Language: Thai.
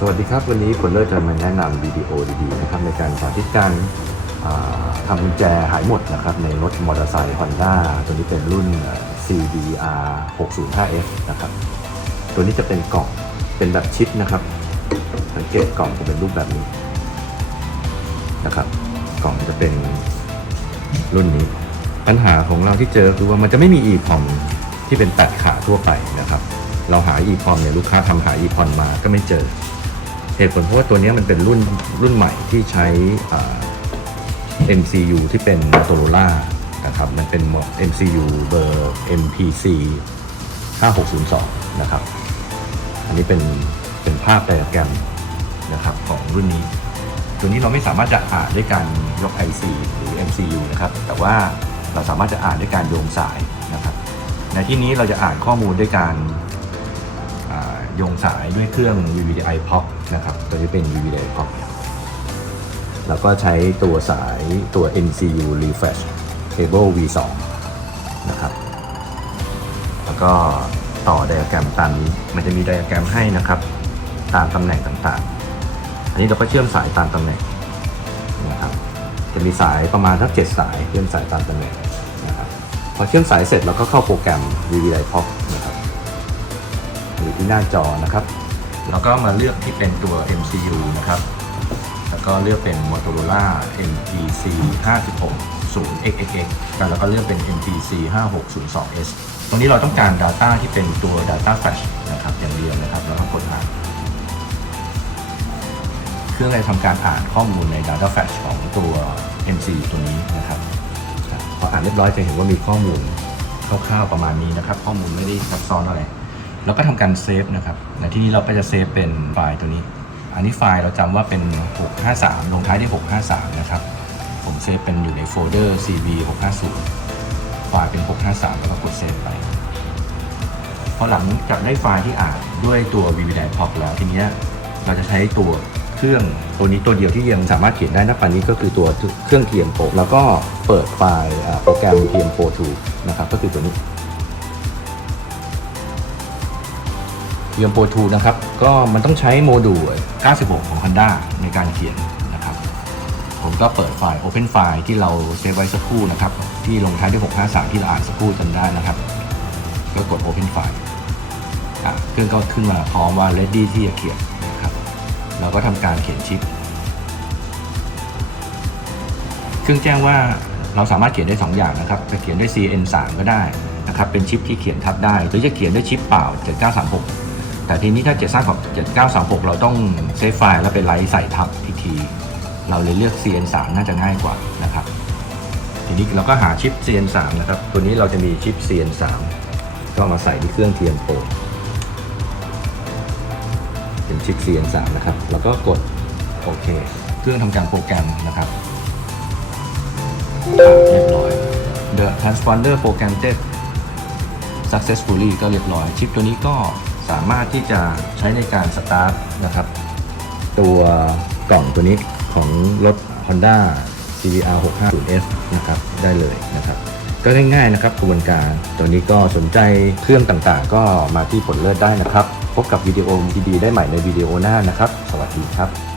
สวัสดีครับ วันนี้ผลเลิศจะมาแนะนำวิดีโอดีๆนะครับในการสาธิตการทำกุญแจหายหมดนะครับในรถมอเตอร์ไซค์ Honda ตัวนี้เป็นรุ่น CBR 605F นะครับ ตัวนี้จะเป็นกล่องเป็นแบบชิปนะครับ สังเกตกล่องจะเป็นรูปแบบนี้นะครับ กล่องจะเป็นรุ่นนี้ ปัญหาของเราที่เจอคือว่ามันจะไม่มี EEPROM ที่เป็นแปดขาทั่วไปนะครับ เราหา EEPROM เนี่ยลูกค้าทำหา EEPROM มาก็ไม่เจอ เหตุผลเพราะว่าตัวนี้มันเป็นรุ่นรุ่นใหม่ที่ใช้ MCU ที่เป็น Motorola นะครับมันเป็น MCU เบอร์ MPC 5602 นะครับ อันนี้เป็นเป็นภาพไดอะแกรมนะครับของรุ่นนี้ ตัวนี้เราไม่สามารถจะอ่านด้วยการยก IC หรือ MCU นะครับ แต่ว่าเราสามารถจะอ่านด้วยการโยงสายนะครับ ในที่นี้เราจะอ่านข้อมูลด้วยการอ่าโยงสายด้วยเครื่อง VVDI POC นะครับตัวนี้เป็น VVDI POC แล้วก็ใช้ตัวสายตัว MCU Refresh Cable V2 นะครับ แล้วก็ต่อไดอะแกรมตามนี้ มันจะมีไดอะแกรมให้นะครับ ตามตำแหน่งต่างๆ อันนี้เราก็เชื่อมสายตามตำแหน่งนะครับ จะมีสายประมาณทักเจ็ดสายเชื่อมสายตามตำแหน่งนะครับพอเชื่อมสายเสร็จเราก็เข้าโปรแกรม VVDI POC นะครับอยู่ที่หน้าจอนะครับ แล้วก็มาเลือกที่เป็นตัว MCU นะครับ แล้วก็เลือกเป็น Motorola MPC 560 XXX แล้วก็เลือกเป็น MPC 5602S ตรงนี้เราต้องการ Data ที่เป็นตัว Data Flash นะครับอย่างเดียวนะครับเราต้องกดอ่านเครื่องจะทำการอ่านข้อมูลใน Data Flash ของตัว MCU ตัวนี้นะครับพออ่านเรียบร้อยจะเห็นว่ามีข้อมูลคร่าวๆประมาณนี้นะครับ ข้อมูลไม่ได้ซับซ้อนอะไร แล้วก็ทำการเซฟนะครับในที่นี้เราก็จะเซฟเป็นไฟล์ตัวนี้ อันนี้ไฟล์เราจำว่าเป็น 653 ลงท้ายด้วย 653 นะครับ ผมเซฟเป็นอยู่ในโฟลเดอร์ CV 650 ไฟล์เป็น 653 แล้วก็กดเซฟไปพอหลังจากได้ไฟล์ที่อ่านด้วยตัว VVDI POC แล้วทีนี้เราจะใช้ตัวเครื่องตัวนี้ตัวเดียวที่ยังสามารถเขียนได้ณปันนี้ก็คือตัวเครื่อง TM Pro แล้วก็เปิดไฟล์โปรแกรม TM Pro 2นะครับก็คือตัวนี้ TM Pro 2นะครับ ก็มันต้องใช้โมดูล 96 ของ Honda ในการเขียนนะครับ ผมก็เปิดไฟล์ Open File ที่เราเซฟไว้สักครู่นะครับ ที่ลงท้ายด้วย 653 ที่เราอ่านสักครู่จำได้นะครับ ก็กด Open File เครื่องก็ขึ้นมาพร้อมว่า ready ที่จะเขียนนะครับเราก็ทำการเขียนชิปเครื่องแจ้งว่าเราสามารถเขียนได้ 2 อย่างนะครับ จะเขียนด้วย CN3 ก็ได้นะครับ เป็นชิปที่เขียนทับได้ หรือจะเขียนด้วยชิปเปล่า 7936 แต่ทีนี้ถ้า7936 เราต้องเซฟไฟล์แล้วไปไลฟ์ใส่ทับอีกที เราเลยเลือก CN3 น่าจะง่ายกว่านะครับ ทีนี้เราก็หาชิป CN3 นะครับ ตัวนี้เราจะมีชิป CN3 ก็เอามาใส่ที่เครื่อง TM Pro เป็นชิป CN3 นะครับ แล้วก็กดโอเค เครื่องทำการโปรแกรมนะครับเรียบร้อย The transponder programmed successfully ก็เรียบร้อย ชิปตัวนี้ก็ สามารถที่จะใช้ในการสตาร์ทนะครับ ตัวกล่องตัวนี้ของรถ Honda CBR 650S นะครับได้เลยนะครับ ก็ง่ายๆนะครับกระบวนการตัวนี้ก็สนใจเครื่องต่างๆ ก็มาที่ผลเลิศได้นะครับ พบกับวิดีโอดีๆได้ใหม่ในวิดีโอหน้านะครับ สวัสดีครับ